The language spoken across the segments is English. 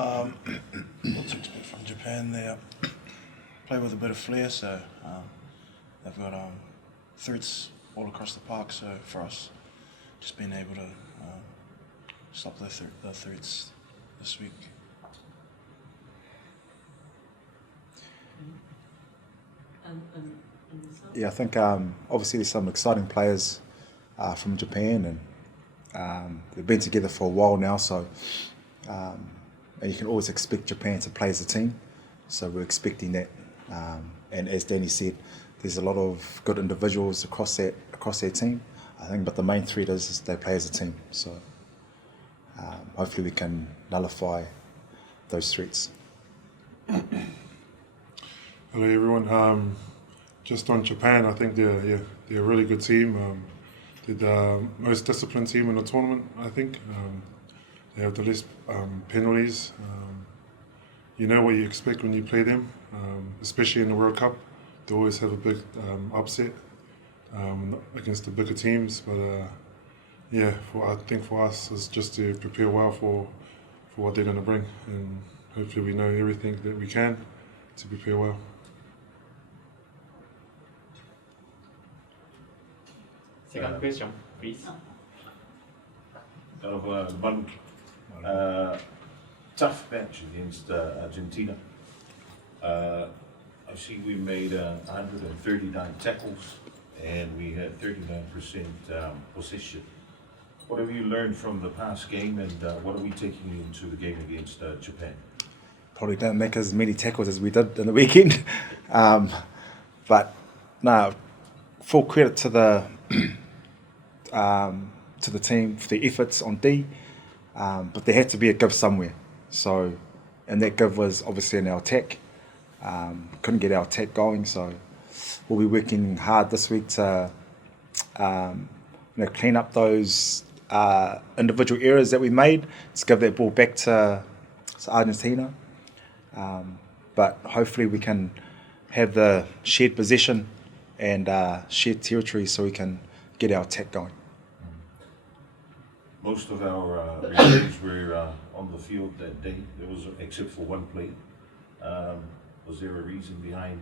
What to expect from Japan? They play with a bit of flair, so they've got threats all across the park. So for us, just being able to stop the threats this week. Yeah, I think obviously there's some exciting players from Japan, and they've been together for a while now, so and you can always expect Japan to play as a team, so we're expecting that. And as Danny said, there's a lot of good individuals across their team, I think, but the main threat is they play as a team, so hopefully we can nullify those threats. Hello everyone. Just on Japan, I think they're a really good team. They're the most disciplined team in the tournament, I think. They have the least penalties. You know what you expect when you play them, especially in the World Cup. They always have a big upset against the bigger teams. But yeah, I think for us it's just to prepare well for what they're going to bring, and hopefully we know everything that we can to prepare well. Second question, please. Manu, tough match against Argentina. I see we made 139 tackles and we had 39% possession. What have you learned from the past game, and what are we taking into the game against Japan? Probably don't make as many tackles as we did in the weekend, but no, full credit to the team for the efforts on D, but there had to be a give somewhere. So, and that give was obviously in our attack. Couldn't get our attack going, so we'll be working hard this week to clean up those individual errors that we made. Let's give that ball back to Argentina, but hopefully we can have the shared possession and shared territory so we can get our attack going. Most of our reserves were on the field that day. There was, except for one play. Was there a reason behind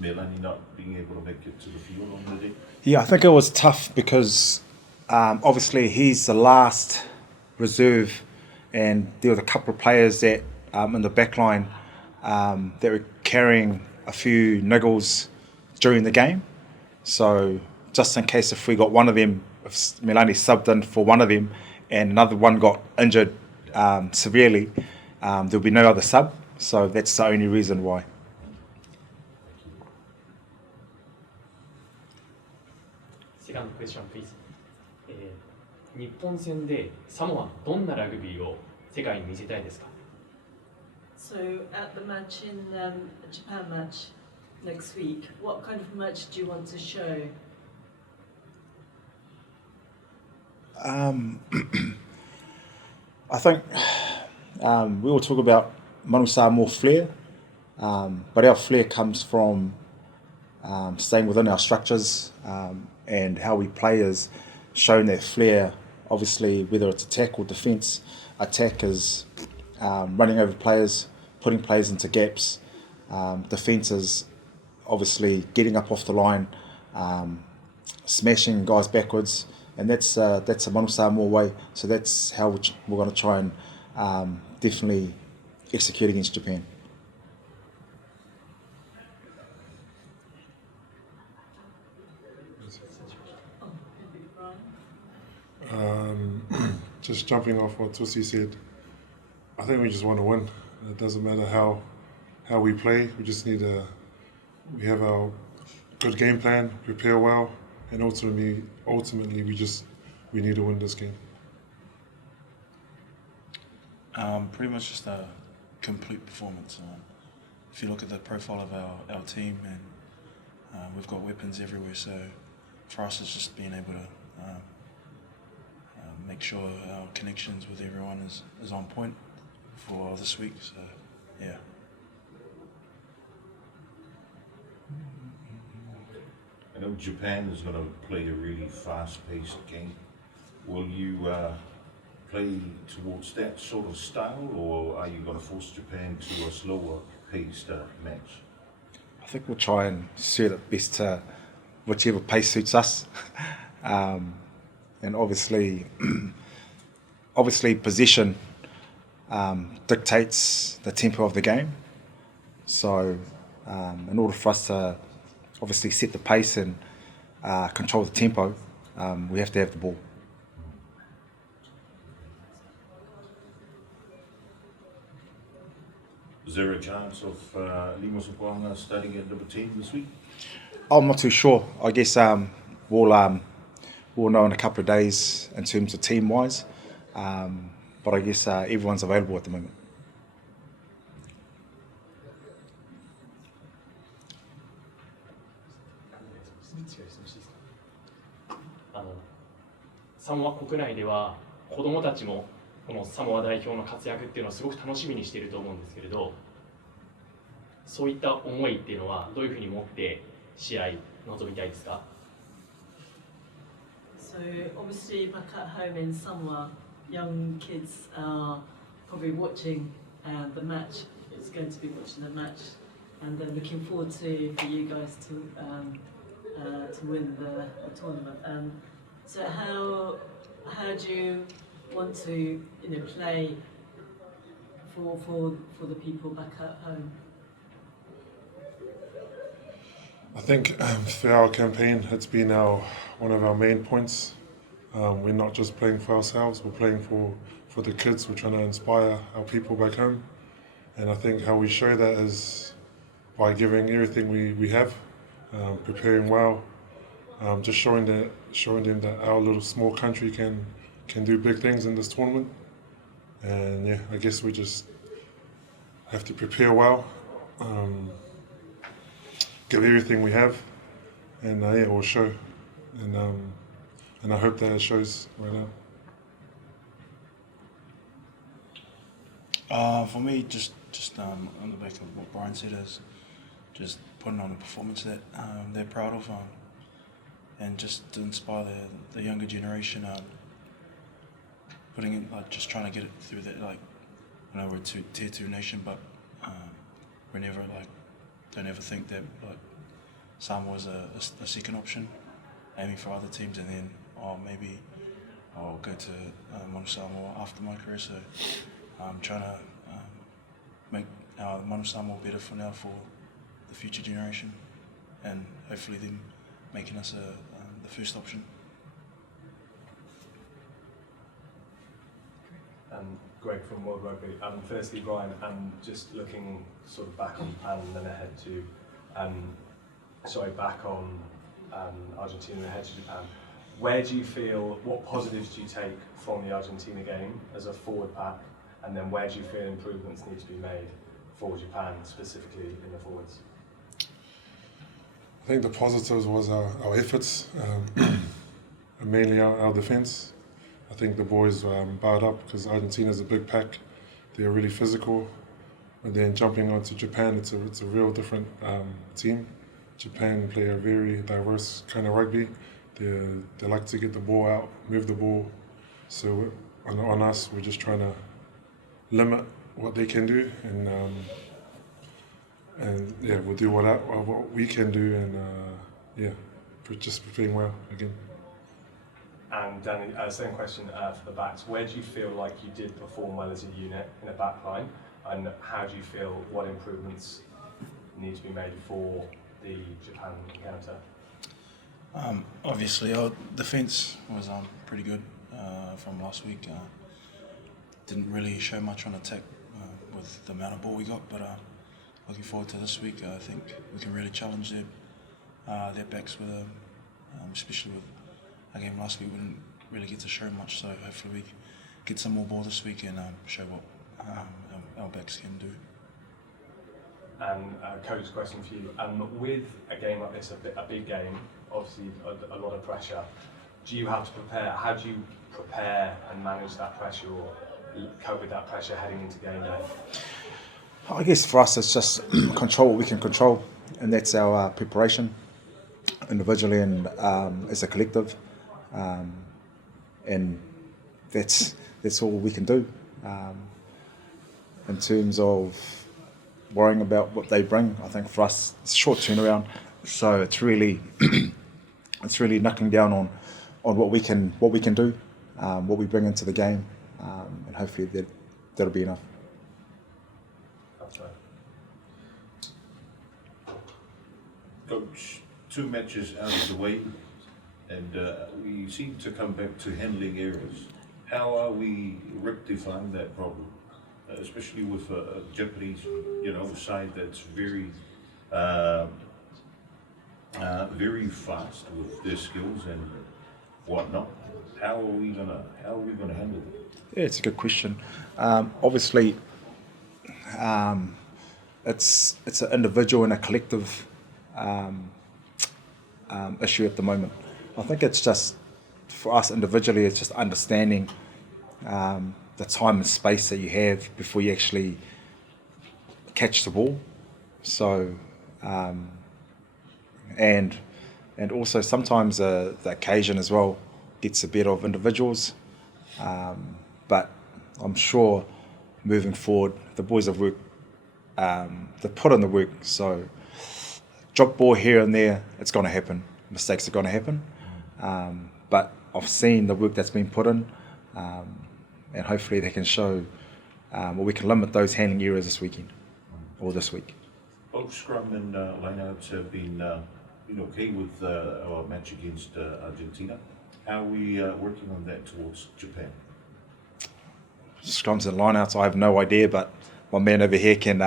Melani not being able to make it to the field on the day? Yeah, I think it was tough because obviously he's the last reserve, and there was a couple of players that in the back line that were carrying a few niggles during the game. So just in case if we got one of them, if Melani subbed in for one of them and another one got injured severely, there'll be no other sub. So that's the only reason why. Second question, please. 日本戦でサモアどんなラグビーを世界に見せたいですか? So at the match in Japan match next week, what kind of match do you want to show? I think we all talk about Manu Samoa flair, but our flair comes from staying within our structures, and how we play is showing that flair. Obviously, whether it's attack or defence, attack is running over players, putting players into gaps. Defence is obviously getting up off the line, smashing guys backwards, and that's a Manu Samoa way. So that's how we're going to try and definitely execute against Japan. Just jumping off what Tusi said, I think we just want to win. It doesn't matter how we play. We just need we have our good game plan, prepare well, and ultimately we need to win this game. Pretty much just a complete performance. If you look at the profile of our team, and we've got weapons everywhere, so for us it's just being able to make sure our connections with everyone is on point for this week. So yeah. I know Japan is going to play a really fast-paced game. Will you play towards that sort of style, or are you going to force Japan to a slower paced match? I think we'll try and suit it best to whichever pace suits us. And obviously, possession dictates the tempo of the game. So, in order for us to obviously set the pace and control the tempo, we have to have the ball. Is there a chance of Lineout starting at number 10 this week? I'm not too sure. I guess we'll know in a couple of days in terms of team wise. But I guess everyone's available at the moment. サモア国内では子どもたちもこのサモア代表の活躍っていうのをすごく楽しみにしていると思うんですけれど、そういった思いっていうのはどういうふうに持って試合臨みたいですか？ So obviously back at home in Samoa, young kids are probably watching the match. It's going to be watching the match, and they're looking forward to for you guys to win the tournament. So how do you want to play for the people back at home? I think for our campaign, it's been one of our main points. We're not just playing for ourselves, we're playing for the kids. We're trying to inspire our people back home. And I think how we show that is by giving everything we have, preparing well, just showing them that our little small country can do big things in this tournament. And yeah, I guess we just have to prepare well, give everything we have, and yeah, we'll show. And I hope that it shows right now. For me, just on the back of what Brian said, is just putting on a performance that they're proud of, and just to inspire the younger generation. Putting in, just trying to get it through that. I know we're a tier 2 nation, but we're never don't ever think that Samoa's a second option, aiming for other teams, and then maybe I'll go to Manu Samoa after my career. So I'm trying to make Manu Samoa better for now, for the future generation, and hopefully them making us the first option. Greg from World Rugby. Firstly, Brian, just looking sort of back on Japan and then ahead to, back on Argentina and ahead to Japan. Where do you feel, what positives do you take from the Argentina game as a forward pack, and then where do you feel improvements need to be made for Japan, specifically in the forwards? I think the positives was our efforts, and mainly our defence. I think the boys barred up because Argentina's a big pack. They're really physical. And then jumping onto Japan, it's a real different team. Japan play a very diverse kind of rugby. They like to get the ball out, move the ball. So on us, we're just trying to limit what they can do, and yeah, we'll do what we can do, and just preparing well again. And Danny, same question for the backs. Where do you feel like you did perform well as a unit in a back line? And how do you feel, what improvements need to be made for the Japan encounter? Obviously, our defence was pretty good from last week. Didn't really show much on attack with the amount of ball we got, but looking forward to this week. I think we can really challenge their backs with, especially with our game last week. We didn't really get to show much, so hopefully we get some more ball this week and show what our backs can do. And coach, question for you. With a game like this, a big game, obviously a lot of pressure. Do you have to prepare? How do you prepare and manage that pressure, or cope with that pressure heading into game day? I guess for us, it's just control what we can control, and that's our preparation, individually and as a collective, and that's that's all we can do. In terms of worrying about what they bring, I think for us it's a short turnaround, so it's really knuckling down on what we can do, what we bring into the game, and hopefully that'll be enough. Coach, 2 matches out of the way, and we seem to come back to handling errors. How are we rectifying that problem, especially with a Japanese, side that's very fast with their skills and whatnot? How are we gonna handle it? Yeah, it's a good question. Obviously, it's an individual and a collective issue at the moment. I think it's just for us individually, it's just understanding the time and space that you have before you actually catch the ball. So, and also sometimes the occasion as well gets the better of individuals. But I'm sure moving forward, the boys have worked, they put in the work. So drop ball here and there, it's going to happen. Mistakes are going to happen. But I've seen the work that's been put in, and hopefully they can show, we can limit those handling errors this weekend or this week. Both Scrum and Lineouts have been okay with our match against Argentina. How are we working on that towards Japan? Scrums and lineouts, I have no idea, but my man over here can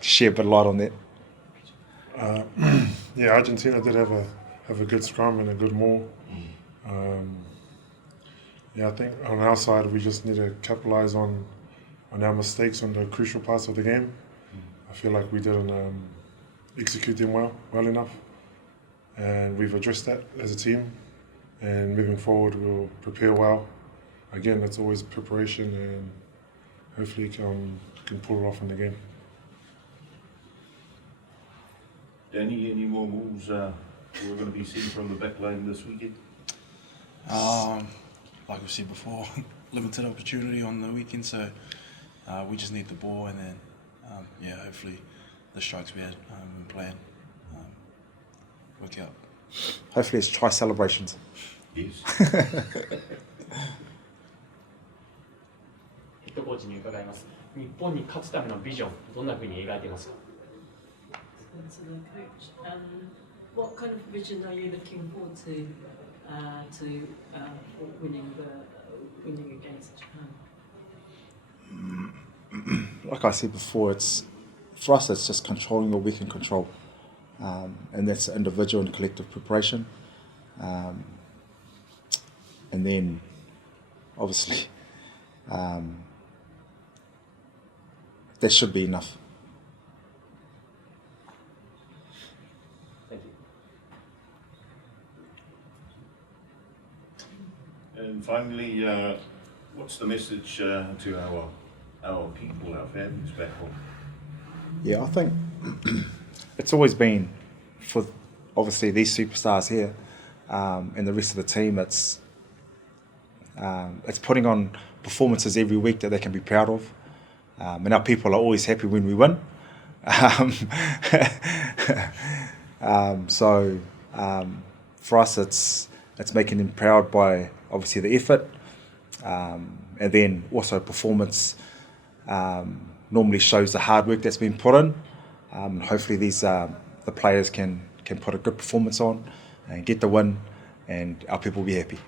share a bit of light on that. Yeah, Argentina did have a good scrum and a good maul. I think on our side we just need to capitalise on our mistakes on the crucial parts of the game. I feel like we didn't execute them well enough, and we've addressed that as a team. And moving forward, we'll prepare well. Again, it's always preparation, and hopefully can pull it off in the game. Danny, any more moves we're going to be seeing from the back line this weekend? Like we said before, limited opportunity on the weekend, so we just need the ball, and then hopefully the strikes we had and plan work out. Hopefully it's try celebrations. Yes. ヘッドコーチに伺います。日本に勝つためのビジョン、どんなふうに描いていますか？ To the coach, what kind of vision are you looking forward to winning against Japan? Like I said before, for us it's just controlling what we can control, and that's individual and collective preparation, and then obviously that should be enough. Thank you. And finally, what's the message to our people, our families back home? Yeah, I think it's always been for obviously these superstars here and the rest of the team. It's putting on performances every week that they can be proud of, and our people are always happy when we win. So for us, it's making them proud by obviously the effort, and then also performance. Normally shows the hard work that's been put in. Hopefully the players can put a good performance on and get the win, and our people will be happy.